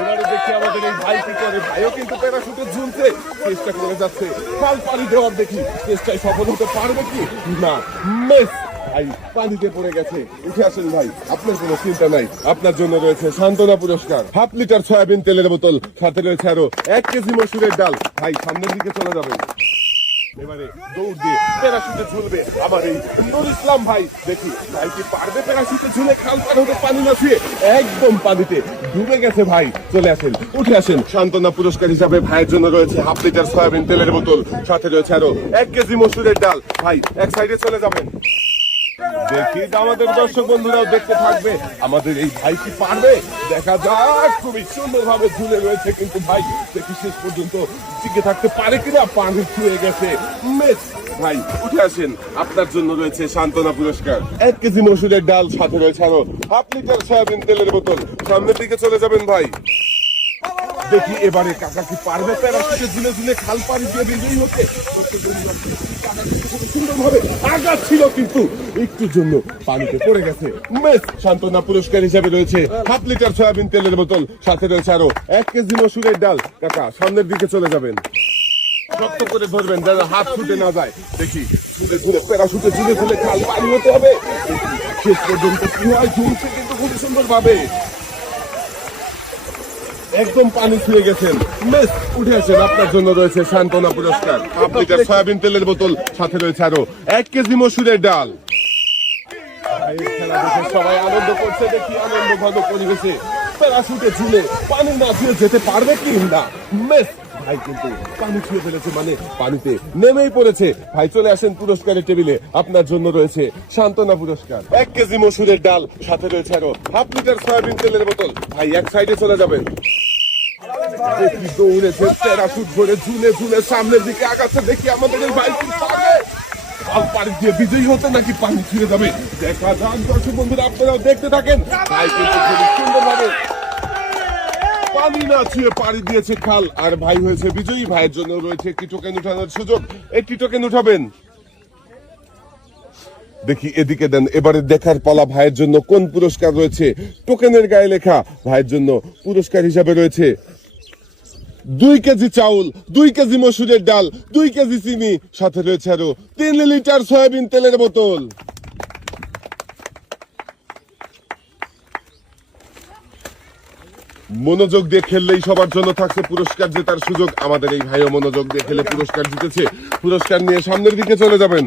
এবারে দেখি আমাদের এই ভাই কি করে। ভাইও কিন্তু প্যারাশুটে ঝুলতে চেষ্টা করে যাচ্ছে, খাল পানি দেওয়ার দেখি চেষ্টায় সফল হতে পারবে কি না। মিস ভাই পানিতে পড়ে গেছে। উঠে আসেন ভাই, আপনার কোনো চিন্তা নাই, আপনার জন্য রয়েছে সান্ত্বনা পুরস্কার, 1/2 লিটার সয়াবিন তেলের বোতল, সাথে রয়েছে আরো 1 কেজি মসুরের ডাল। ভাই সামনের দিকে চলে যাবেন। এবারে দৌড় দিয়ে প্যারাশুটে ঝুলবে আমার এই নুর ইসলাম ভাই। দেখি ভাই কি পারবে প্যারাশুটে ঝুলে খাল পার হতে। পানি না ছুঁয়ে একদম পানিতে ডুবে গেছে ভাই। চলে আসেন, উঠে আসেন। সান্ত্বনা পুরস্কার হিসাবে ভাইয়ের জন্য রয়েছে 1/2 লিটার সয়াবিন তেলের বোতল, সাথে রয়েছে আরো 1 কেজি মসুরের ডাল। ভাই এক সাইডে চলে যাবেন। দেখি আমাদের দর্শক বন্ধুরাও দেখতে থাকবে আমাদের এই ভাই কি পারবে। দেখা যাক, খুবই সুন্দর ভাবে ঝুলে রয়েছে, কিন্তু ভাই দেখি শেষ পর্যন্ত টিকে থাকতে পারে কিনা। পানি ছুঁয়ে গেছে। মিস ভাই উঠে আসেন, আপনার জন্য রয়েছে সান্ত্বনা পুরস্কার, 1 কেজি মসুরের ডাল, সাথে রয়েছে আরো 1/2 লিটার সয়াবিন তেলের বোতল। সামনের দিকে চলে যাবেন ভাই। দেখি এবারে কাকা কি পারবে প্যারাশুটে ঝুলে ঝুলে খাল পাড়ি দিয়ে বিজয়ী হতে। সুন্দরভাবে আঘাত ছিল, কিন্তু একটুর জন্য পানিতে পড়ে গেছে। মিস সান্ত্বনা পুরস্কার হিসেবে রয়েছে 1/2 লিটার সয়াবিন তেলের বোতল, সাথে রয়েছে আরো 1 কেজি মসুরের ডাল। কাকা সামনের দিকে চলে যাবেন, শক্ত করে ধরবেন যেন হাত ছুটে না যায়। দেখি ঝুলে ঝুলে প্যারাশুটে ঝুলে ঝুলে খাল পাড়ি হতে হবে। শেষ পর্যন্ত কি হয়, ঝুলছে কিন্তু খুব সুন্দর ভাবে, একদম পানি ছুঁয়ে গেছেন। মিস উঠে আসেন, আপনার জন্য রয়েছে সান্ত্বনা পুরস্কার, 1/2 লিটার সয়াবিন তেলের বোতল, সাথে রয়েছে আরো 1 কেজি মসুরের ডাল। খেলা দেখে সবাই আনন্দ করছে। দেখি আনন্দ ঘন পরিবেশে প্যারাশুটে ঝুলে পানি না ছুঁয়ে যেতে পারবে কি না। মিস ভাই কিন্তু পানি ছুঁয়ে ফেলেছে, মানে পানিতে নেমেই পড়েছে। ভাই চলে আসেন পুরস্কারের টেবিলে, আপনার জন্য রয়েছে সান্ত্বনা পুরস্কার, 1 কেজি মসুরের ডাল, সাথে রয়েছে আরো 1/2 লিটার সয়াবিন তেলের বোতল। ভাই এক সাইডে চলে যাবেন। দেখি দৌড়েছে প্যারাশুট ধরে ঝুলে ঝুলে সামনের দিকে আগাচ্ছে। দেখি আমাদের এই ভাই কি পারবে খাল পাড়ি দিয়ে বিজয়ী হতে নাকি পানি ছুঁয়ে যাবে। দেখা যাক দর্শক বন্ধুরা, আপনারাও দেখতে থাকেন। ভাই কিন্তু খুবই সুন্দরভাবে পানি না ছুঁয়ে পাড়ি দিয়েছে খাল, আর ভাই হয়েছে বিজয়ী। ভাইয়ের জন্য রয়েছে একটি টোকেন উঠানোর সুযোগ, একটি টোকেন উঠাবেন। দেখি এদিকে দেন। এবারে দেখার পালা ভাইয়ের জন্য কোন পুরস্কার রয়েছে। টোকেনের গায়ে লেখা ভাইয়ের জন্য পুরস্কার হিসাবে রয়েছে 2 কেজি চাউল, 2 কেজি মসুরের ডাল, 2 কেজি চিনি, সাথে রয়েছে আরো 3 লিটার সয়াবিন তেলের বোতল। মনোযোগ দিয়ে খেললেই সবার জন্য থাকছে পুরস্কার জেতার সুযোগ। আমাদের এই ভাইও মনোযোগ দিয়ে খেলে পুরস্কার জিতেছে। পুরস্কার নিয়ে সামনের দিকে চলে যাবেন।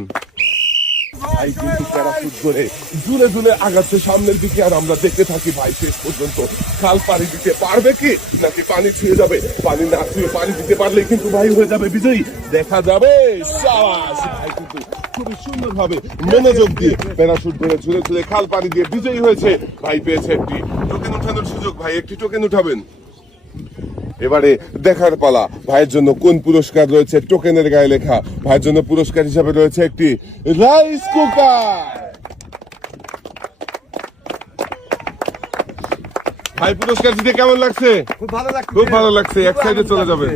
ভাই কিন্তু প্যারাশুট ধরে ঝুলে ঝুলে আগাচ্ছে সামনের দিকে, আর আমরা দেখতে থাকি ভাই শেষ পর্যন্ত খাল পাড়ি দিতে পারবে কি নাকি পানি ছুঁয়ে যাবে। পানি না ছুঁয়ে পানি দিতে পারলে কিন্তু ভাই হয়ে যাবে বিজয়ী। দেখা যাবে। সাবাস! ভাই কিন্তু খুবই সুন্দর ভাবে মনোযোগ দিয়ে প্যারাশুট ধরে ঝুলে ঝুলে খাল পাড়ি দিয়ে বিজয়ী হয়েছে। ভাই পেয়েছে একটি টোকেন উঠানোর সুযোগ। ভাই একটি টোকেন উঠাবেন। এবারে দেখার পালা ভাইয়ের জন্য কোন পুরস্কার রয়েছে। টোকেনের গায়ে লেখা ভাইয়ের জন্য পুরস্কার হিসাবে রয়েছে একটি রাইস কুকার। ভাই পুরস্কার দিতে কেমন লাগছে? খুব ভালো লাগছে। খুব ভালো লাগছে। এক সাইডে চলে যাবে।